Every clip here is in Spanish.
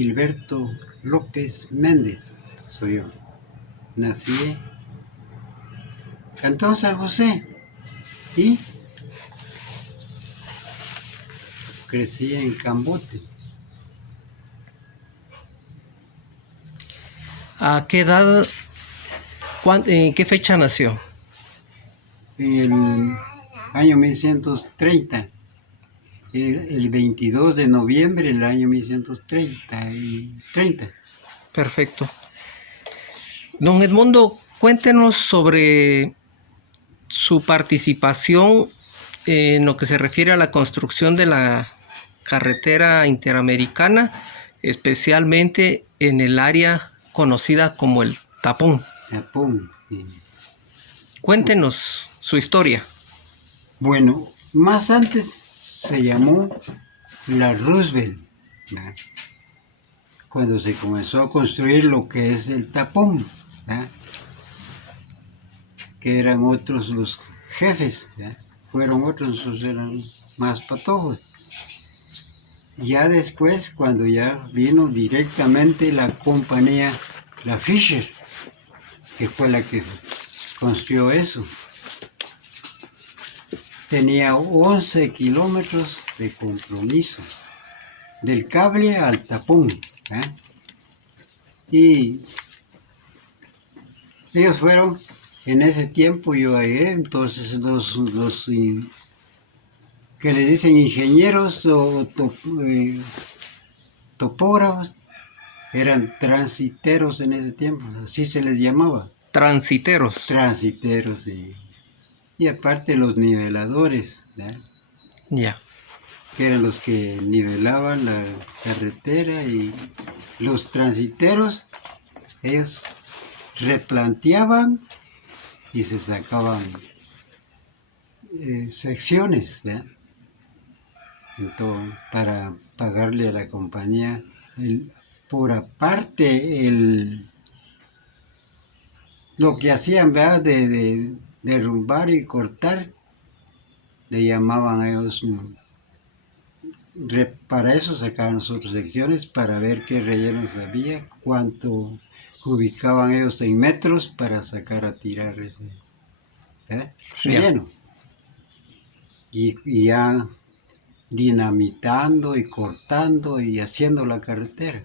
Gilberto López Méndez, soy yo. Nací Cantón San José y crecí en Cambote. ¿A qué edad, en qué fecha nació? El año 1930, el 22 de noviembre del año 1930. Perfecto. Don Edmundo, cuéntenos sobre su participación en lo que se refiere a la construcción de la carretera interamericana, especialmente en el área conocida como el Tapón. Japón. Cuéntenos su historia. Bueno, más antes se llamó la Roosevelt, ¿verdad? Cuando se comenzó a construir lo que es el Tapón, ¿verdad? Que eran otros los jefes, ¿verdad? Fueron otros, esos eran más patojos. Ya después, cuando ya vino directamente la compañía, la Fisher, que fue la que construyó eso, tenía 11 kilómetros de compromiso, del cable al tapón, ¿eh? Y ellos fueron, en ese tiempo yo llegué, entonces los que le dicen ingenieros o topógrafos, eran transiteros en ese tiempo, así se les llamaba. Transiteros. Transiteros, y aparte los niveladores, ¿verdad? Ya. Que eran los que nivelaban la carretera, y los transiteros, ellos replanteaban y se sacaban secciones, ¿verdad? Entonces, para pagarle a la compañía por aparte lo que hacían, ¿verdad? De derrumbar y cortar, le llamaban a ellos. Para eso sacaban nosotros secciones, para ver qué rellenos había, cuánto ubicaban ellos en metros para sacar a tirar relleno. Y ya dinamitando y cortando y haciendo la carretera.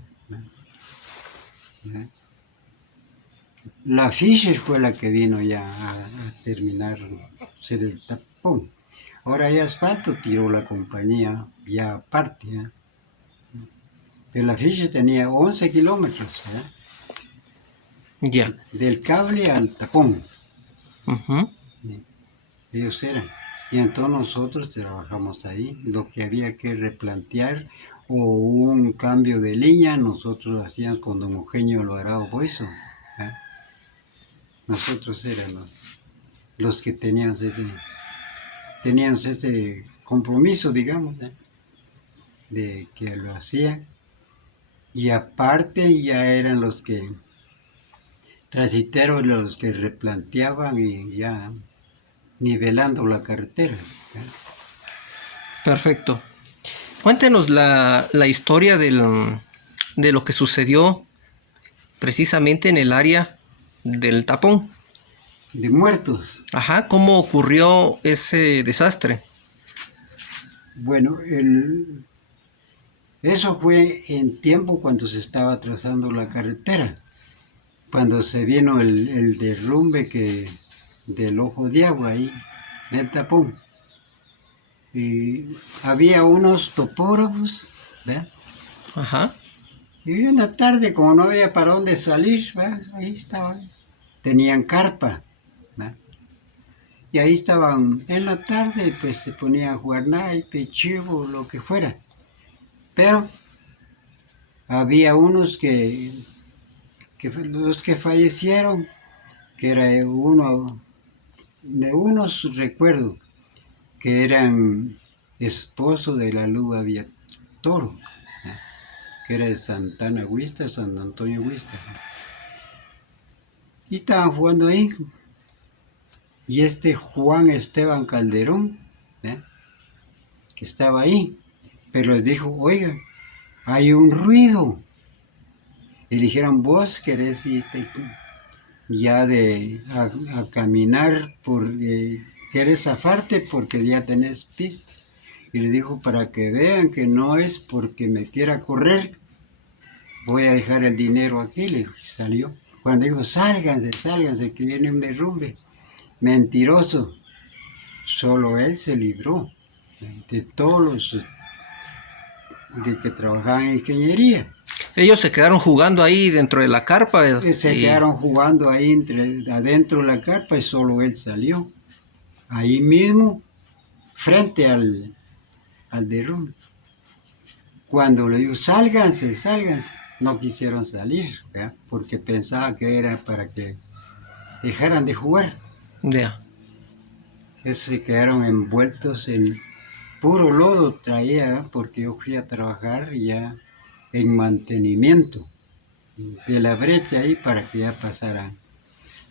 La Fisher fue la que vino ya a terminar hacer el tapón. Ahora ya asfalto tiró la compañía ya aparte. Pero la Fisher tenía 11 kilómetros, Ya. del cable al tapón. Uh-huh. Ellos eran. Y entonces nosotros trabajamos ahí. Lo que había que replantear o un cambio de línea, nosotros lo hacíamos con don Eugenio Alvarado Boiso. Nosotros éramos los que teníamos ese compromiso, digamos, de que lo hacían. Y aparte ya eran los que transiteros, los que replanteaban y ya nivelando la carretera. Perfecto. Cuéntenos la historia de lo que sucedió precisamente en el área del Tapón. De muertos. Ajá, ¿cómo ocurrió ese desastre? Bueno, eso fue en tiempo cuando se estaba trazando la carretera, cuando se vino el derrumbe del Ojo de Agua ahí, en el Tapón. Y había unos topógrafos, ¿verdad? Ajá. Y en la tarde, como no había para dónde salir, ¿verdad? Ahí estaban. Tenían carpa, ¿verdad? Y ahí estaban en la tarde, pues se ponían a jugar naipe, chivo, lo que fuera. Pero había unos los que fallecieron, que era de unos recuerdo, que eran esposo de la Luba Villatoro, que era de Santana Huista, San Antonio Huista. Y estaban jugando ahí. Y Juan Esteban Calderón, que estaba ahí, pero les dijo, oiga, hay un ruido, Y dijeron, vos querés irte ya a caminar, querés zafarte porque ya tenés pista. Y le dijo, para que vean que no es porque me quiera correr, voy a dejar el dinero aquí. Le dijo, salió. Cuando dijo, sálganse, sálganse, que viene un derrumbe. Mentiroso. Solo él se libró de todos los de que trabajaban en ingeniería. Ellos se quedaron jugando ahí dentro de la carpa. Se quedaron jugando ahí adentro de la carpa y solo él salió. Ahí mismo, frente al derrumbe. Cuando le digo, sálganse, sálganse, no quisieron salir, ¿verdad? Porque pensaba que era para que dejaran de jugar. Ya. Se quedaron envueltos en puro lodo, traía, ¿verdad? Porque yo fui a trabajar ya en mantenimiento de la brecha ahí para que ya pasaran.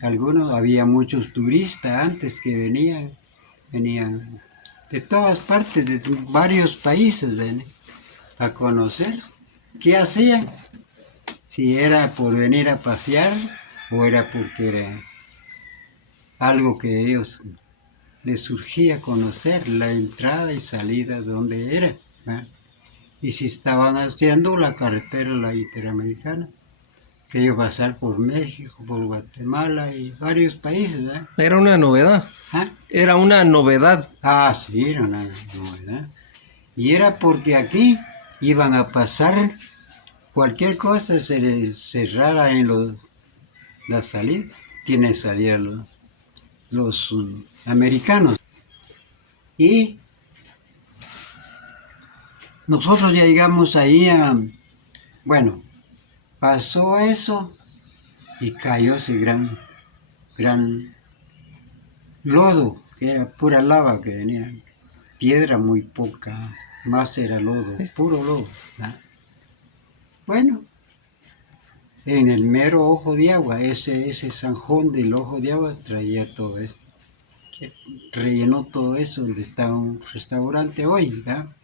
Algunos, había muchos turistas antes que venían de todas partes, de varios países, ven, a conocer. ¿Qué hacían? Si era por venir a pasear o era porque era algo que a ellos les surgía conocer, la entrada y salida de donde era, ¿verdad? Y si estaban haciendo la carretera la interamericana, que iba a pasar por México, por Guatemala y varios países, ¿verdad? Era una novedad. ¿Ah? Era una novedad. Ah, sí, era una novedad. Y era porque aquí iban a pasar cualquier cosa, se les cerrara en la salida, tienen que salir los americanos. Y nosotros ya llegamos ahí bueno, pasó eso y cayó ese gran lodo, que era pura lava que venía, piedra muy poca, más era lodo, puro lodo, ¿verdad? Bueno, en el mero ojo de agua, ese zanjón del ojo de agua traía todo eso, rellenó todo eso donde está un restaurante hoy, ¿verdad?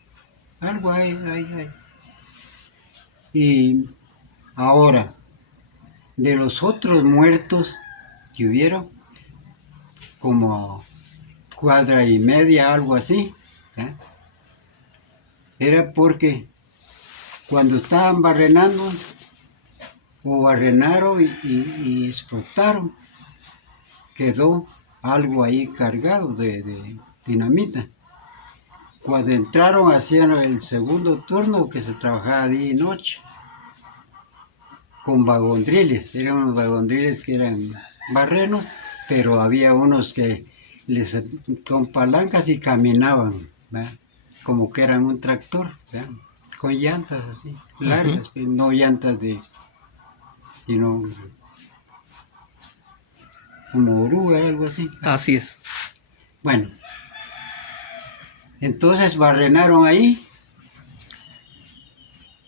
Algo hay. Y ahora, de los otros muertos que hubieron, como cuadra y media, algo así, ¿eh? Era porque cuando estaban barrenando, o barrenaron y explotaron, quedó algo ahí cargado de dinamita. Cuando entraron, hacían el segundo turno, que se trabajaba día y noche, con vagondriles. Eran unos vagondriles que eran barrenos, pero había unos que con palancas y caminaban, ¿verdad? Como que eran un tractor, ¿verdad? Con llantas así, largas, no llantas sino como oruga, algo así. Así es. Bueno, entonces barrenaron ahí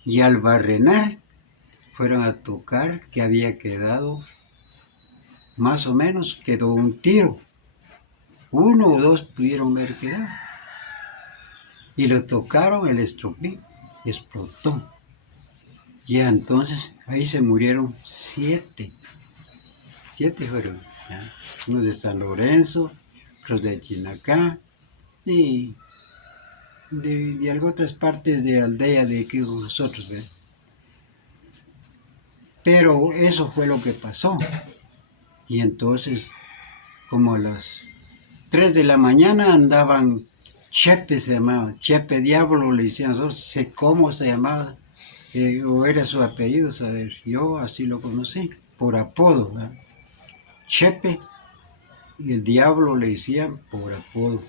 y al barrenar fueron a tocar que había quedado, más o menos quedó un tiro. Uno o dos pudieron haber quedado. Y lo tocaron el estropín y explotó. Y entonces ahí se murieron 7. 7 fueron, ¿ya? Unos de San Lorenzo, otros de Chinacá y de algunas otras partes de aldea de aquí nosotros, ¿verdad? Pero eso fue lo que pasó. Y entonces, como a las 3 de la mañana andaban, Chepe se llamaba, Chepe Diablo le decían nosotros, sé cómo se llamaba, o era su apellido, ¿sabes? Yo así lo conocí, por apodo, ¿verdad? Chepe y el Diablo le decían por apodo.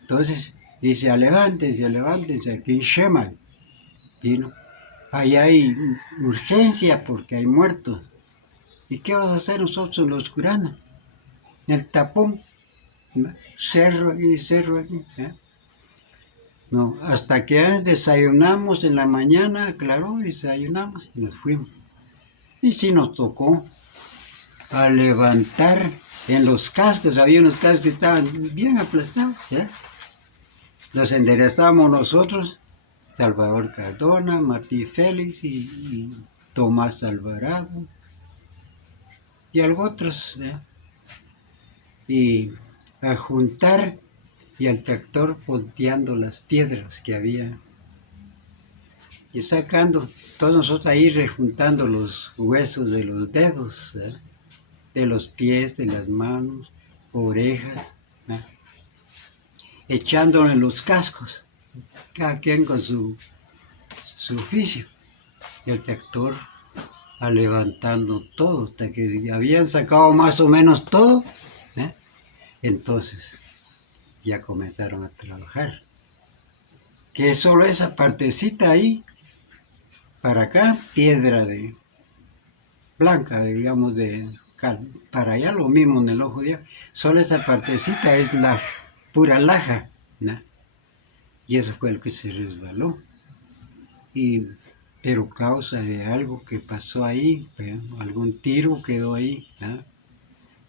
Entonces dice, levántense, aquí Shemal. Y no, ahí hay urgencia porque hay muertos. ¿Y qué vas a hacer nosotros en la oscurana? El tapón, ¿no? Cerro aquí. ¿Eh? No, hasta que desayunamos en la mañana, claro, desayunamos y nos fuimos. Y sí nos tocó a levantar en los cascos, había unos cascos que estaban bien aplastados, ¿eh? Los enderezamos nosotros, Salvador Cardona, Martí Félix y Tomás Alvarado y algo otros, y a juntar y al tractor volteando las piedras que había y sacando, todos nosotros ahí rejuntando los huesos de los dedos, de los pies, de las manos, orejas, echándole los cascos, cada quien con su oficio. Y el tractor a levantando todo, hasta que habían sacado más o menos todo, entonces ya comenzaron a trabajar. Que es solo esa partecita ahí, para acá, piedra de blanca, digamos, de cal. Para allá lo mismo en el ojo de agua. Solo esa partecita es la pura laja, ¿no? Y eso fue el que se resbaló. Pero causa de algo que pasó ahí, algún tiro quedó ahí, ¿no?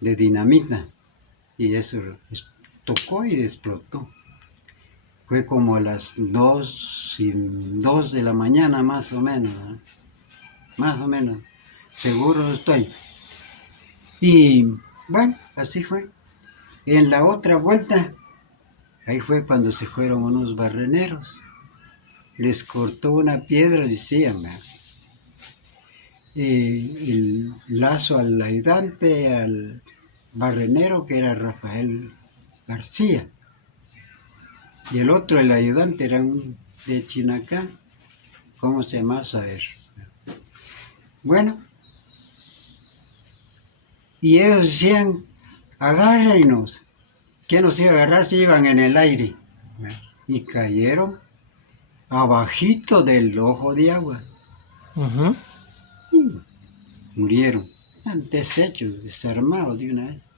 De dinamita. Y eso tocó y explotó. Fue como a las 2 de la mañana más o menos, ¿no? Más o menos, seguro estoy. Y bueno, así fue. En la otra vuelta, ahí fue cuando se fueron unos barreneros. Les cortó una piedra, decían, el lazo al ayudante, al barrenero, que era Rafael García. Y el otro, el ayudante, era un de Chinacá. ¿Cómo se llama? A ver. Bueno, y ellos decían, agárrenos. ¿Qué nos iba a agarrar si iban en el aire? Y cayeron abajito del ojo de agua. Ujú. Y murieron, deshechos, desarmados de una vez.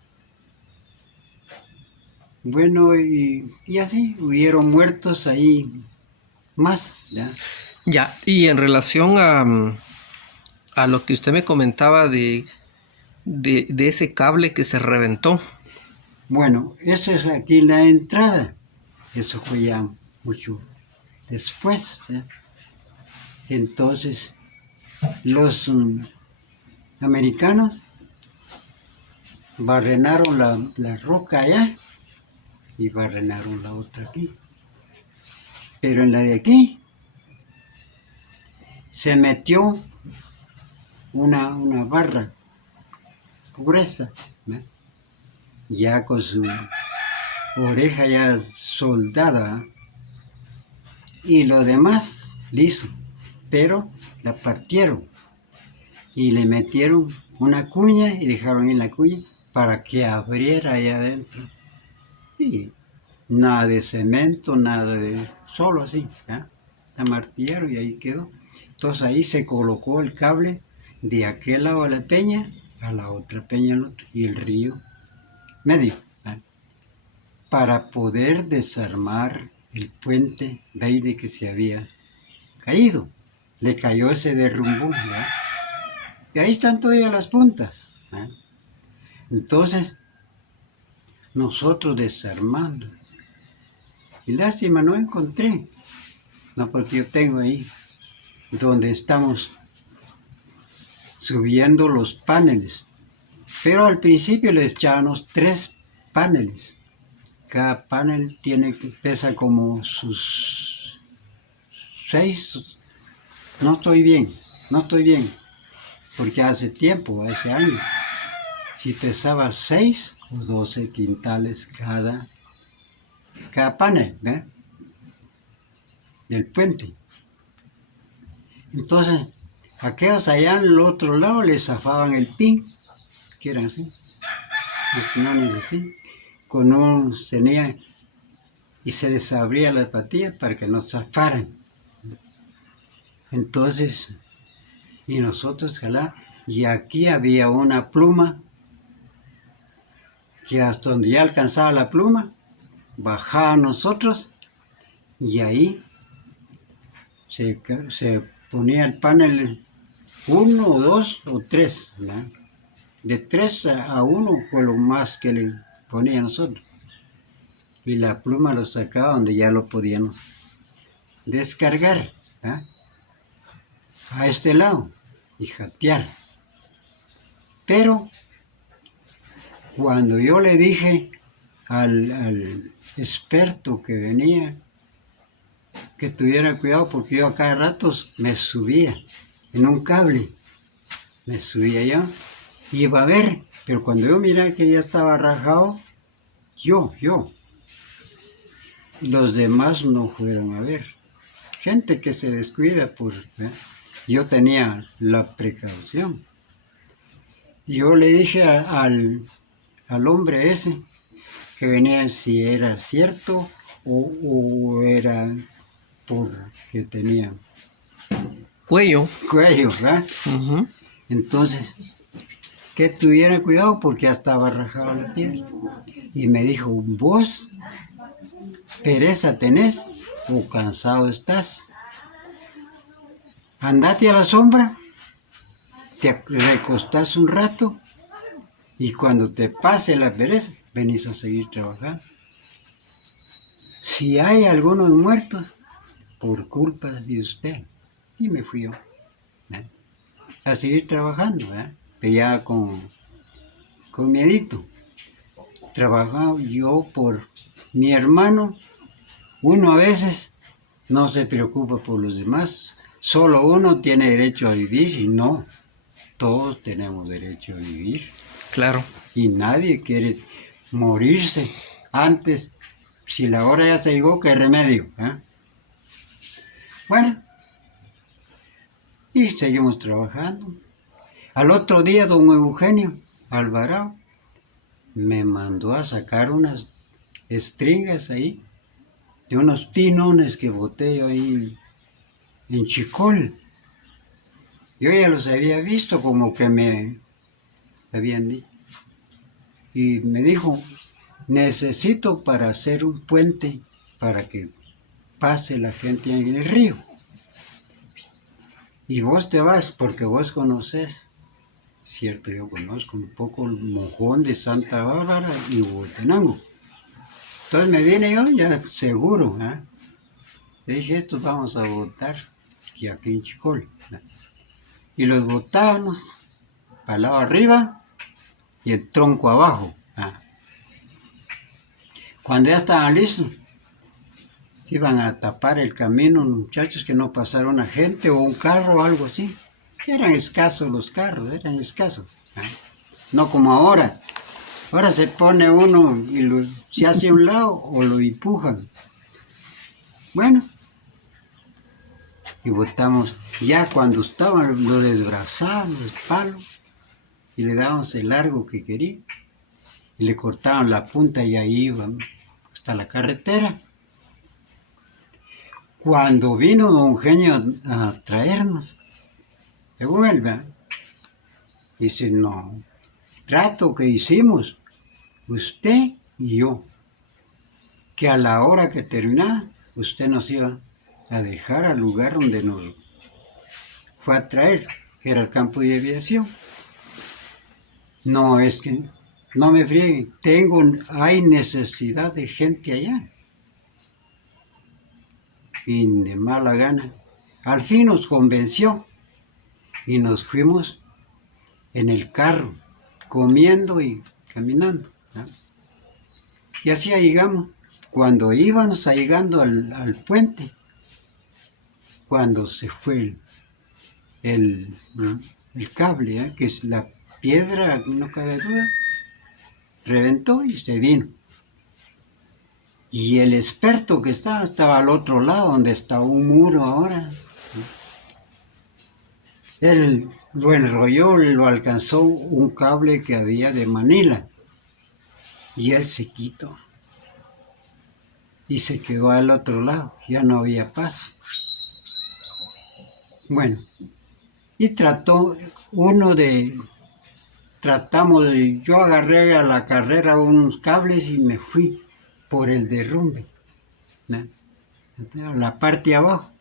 Bueno, y así hubieron muertos ahí más, ¿ya? Ya, y en relación a lo que usted me comentaba de ese cable que se reventó. Bueno, esa es aquí la entrada. Eso fue ya mucho después, ¿ya? Entonces, los americanos barrenaron la roca allá y barrenaron la otra aquí. Pero en la de aquí se metió una barra gruesa, ¿no? Ya con su oreja ya soldada, y lo demás liso, pero la partieron y le metieron una cuña y dejaron en la cuña para que abriera allá adentro. Y nada de cemento, nada de, solo así, ¿ya? La martillaron y ahí quedó. Entonces ahí se colocó el cable de aquel lado de la peña a la otra peña y el río medio, ¿ya? Para poder desarmar el puente Beide que se había caído. Le cayó ese derrumbón, ¿ya? Y ahí están todavía las puntas, ¿ya? Entonces, nosotros desarmando. Y lástima, no encontré. No, porque yo tengo ahí donde estamos subiendo los paneles. Pero al principio le echábamos 3 paneles. Cada panel pesa como sus 6. No estoy bien, porque hace tiempo, hace años, si pesaba 6 o 12 quintales cada panel, ¿eh? Del puente. Entonces, aquellos allá al otro lado les zafaban el pin, que eran así, los pinones así, tenía, y se les abría la patilla para que no zafaran. Entonces, y nosotros jalá, y aquí había una pluma, que hasta donde ya alcanzaba la pluma, bajaba nosotros, y ahí se ponía el panel 1 o 2 o 3, ¿no? De 3 a 1 fue lo más que le ponía a nosotros. Y la pluma lo sacaba donde ya lo podíamos descargar, ¿eh? A este lado. y jatear. Pero cuando yo le dije al experto que venía que tuviera cuidado, porque yo a cada rato me subía en un cable, me subía yo, iba a ver, pero cuando yo miré que ya estaba rajado, yo, los demás no fueron a ver. Gente que se descuida, pues, yo tenía la precaución. Yo le dije al hombre ese que venía si era cierto o era porque tenía Cuello. cuello, ¿verdad? Ujú. Entonces, que tuviera cuidado porque ya estaba rajada la piedra. Y me dijo, vos, pereza tenés o cansado estás. Andate a la sombra, te recostás un rato y cuando te pase la pereza, venís a seguir trabajando. Si hay algunos muertos, por culpa de usted. Y me fui yo, ¿eh? A seguir trabajando, pero ya con miedito. Trabajaba yo por mi hermano. Uno a veces no se preocupa por los demás. Solo uno tiene derecho a vivir y no. Todos tenemos derecho a vivir. Claro. Y nadie quiere morirse antes. Si la hora ya se llegó, ¿qué remedio? Bueno, y seguimos trabajando. Al otro día, don Eugenio Alvarado me mandó a sacar unas estrigas ahí, de unos pinones que boté yo ahí en Chicol. Yo ya los había visto, como que me habían dicho. Y me dijo, necesito para hacer un puente para que pase la gente en el río. Y vos te vas porque vos conoces. Cierto, yo conozco un poco el mojón de Santa Bárbara y Huehuetenango. Entonces me vine yo ya seguro. Le dije, estos vamos a botar aquí en Chicol. Y los botábamos para el lado arriba y el tronco abajo. Cuando ya estaban listos, iban a tapar el camino muchachos que no pasara una gente o un carro o algo así. Eran escasos los carros, eran escasos. No como ahora. Ahora se pone uno y se hace a un lado o lo empujan. Bueno, y botamos, ya cuando estaban, lo desbrazábamos el palo y le dábamos el largo que quería. Y le cortaban la punta y ahí iban hasta la carretera. Cuando vino don Eugenio a traernos, según él, dice, no, trato que hicimos, usted y yo, que a la hora que terminaba, usted nos iba a dejar al lugar donde nos fue a traer, que era el campo de aviación. No, es que, no me frieguen, hay necesidad de gente allá. Y de mala gana. Al fin nos convenció y nos fuimos en el carro, comiendo y caminando. Y así llegamos. Cuando íbamos llegando al puente, cuando se fue el cable, que es la piedra, no cabe duda, reventó y se vino. Y el experto que estaba al otro lado, donde está un muro ahora. Él lo enrolló, lo alcanzó un cable que había de Manila. Y él se quitó. Y se quedó al otro lado, ya no había paso. Bueno, y yo agarré a la carrera unos cables y me fui por el derrumbe, la parte de abajo,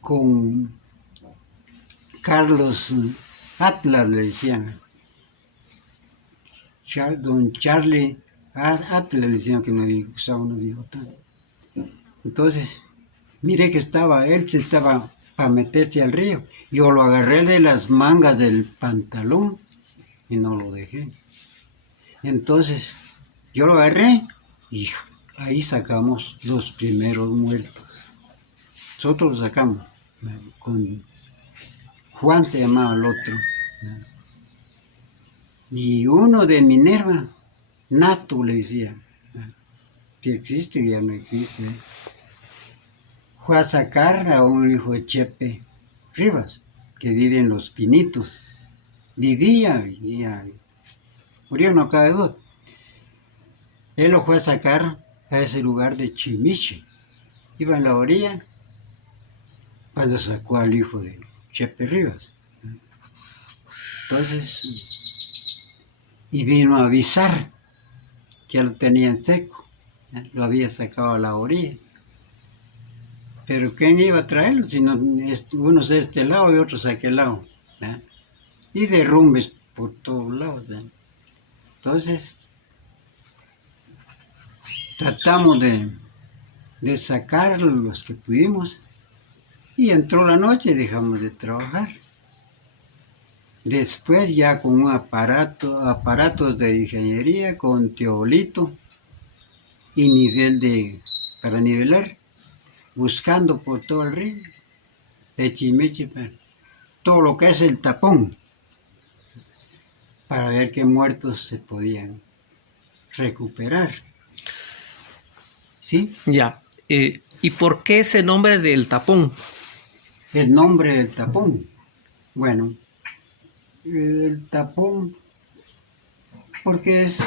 con Carlos Atlas le decían, don Charlie Atlas le decían que me gustaba unos bigotones. Entonces, mire que él se estaba para meterse al río. Yo lo agarré de las mangas del pantalón y no lo dejé. Entonces, yo lo agarré y ahí sacamos los primeros muertos. Nosotros lo sacamos. Con Juan se llamaba el otro. Y uno de Minerva, Nato le decía. Si existe, ya no existe. Fue a sacar a un hijo de Chepe Rivas, que vive en Los Pinitos. Vivía, murió, no cabe duda. Él lo fue a sacar a ese lugar de Chimiche. Iba en la orilla cuando sacó al hijo de Chepe Rivas. Entonces, y vino a avisar que ya lo tenían seco. Lo había sacado a la orilla. Pero ¿quién iba a traerlo? Si no, unos de este lado y otros de aquel lado. ¿Eh? Y derrumbes por todos lados. ¿eh? Entonces, tratamos de sacar los que pudimos. Y entró la noche y dejamos de trabajar. Después ya con un aparatos de ingeniería, con teolito y para nivelar, buscando por todo el río, de Chimiche, todo lo que es el tapón, para ver qué muertos se podían recuperar. ¿Sí? Ya. ¿Y por qué ese nombre del tapón? El nombre del tapón. Bueno, el tapón, porque es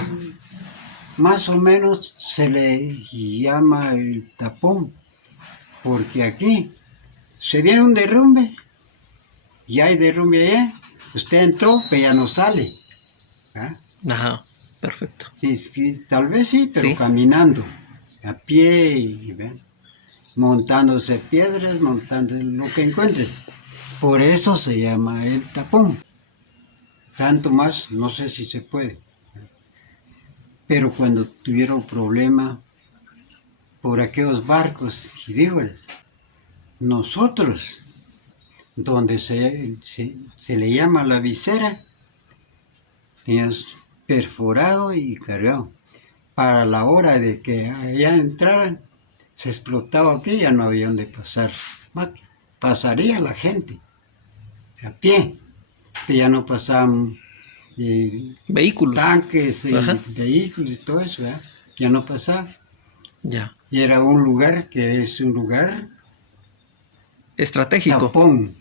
más o menos se le llama el tapón, porque aquí se viene un derrumbe, y hay derrumbe allá, usted entró, pero ya no sale. ¿Ah? Ajá, perfecto. Sí, sí, tal vez sí, pero Sí. caminando, a pie, y montándose piedras, montando lo que encuentre. Por eso se llama el tapón. Tanto más, no sé si se puede. Pero cuando tuvieron problema por aquellos barcos, y dígoles, nosotros, donde se le llama la visera, teníamos perforado y cargado. Para la hora de que allá entraran, se explotaba aquí, ya no había donde pasar. Pasaría la gente a pie, que ya no pasaban Vehículos. tanques y Ajá. vehículos y todo eso, ¿verdad? Ya no pasaba. Ya. Y era un lugar que es un lugar Estratégico. tapón,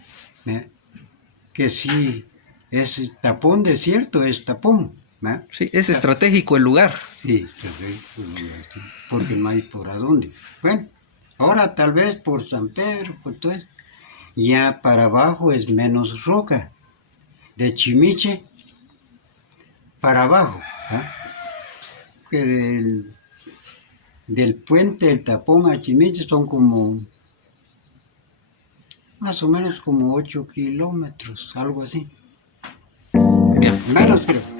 que sí, es tapón desierto, es tapón. ¿verdad? Sí, es estratégico el lugar. Sí, porque no hay por a dónde. Bueno, ahora tal vez por San Pedro, por todo eso, ya para abajo es menos roca. De Chimiche para abajo, ¿ah? Que del puente del Tapón a Chimiche son como, más o menos como 8 kilómetros, algo así. Ya. Menos creo.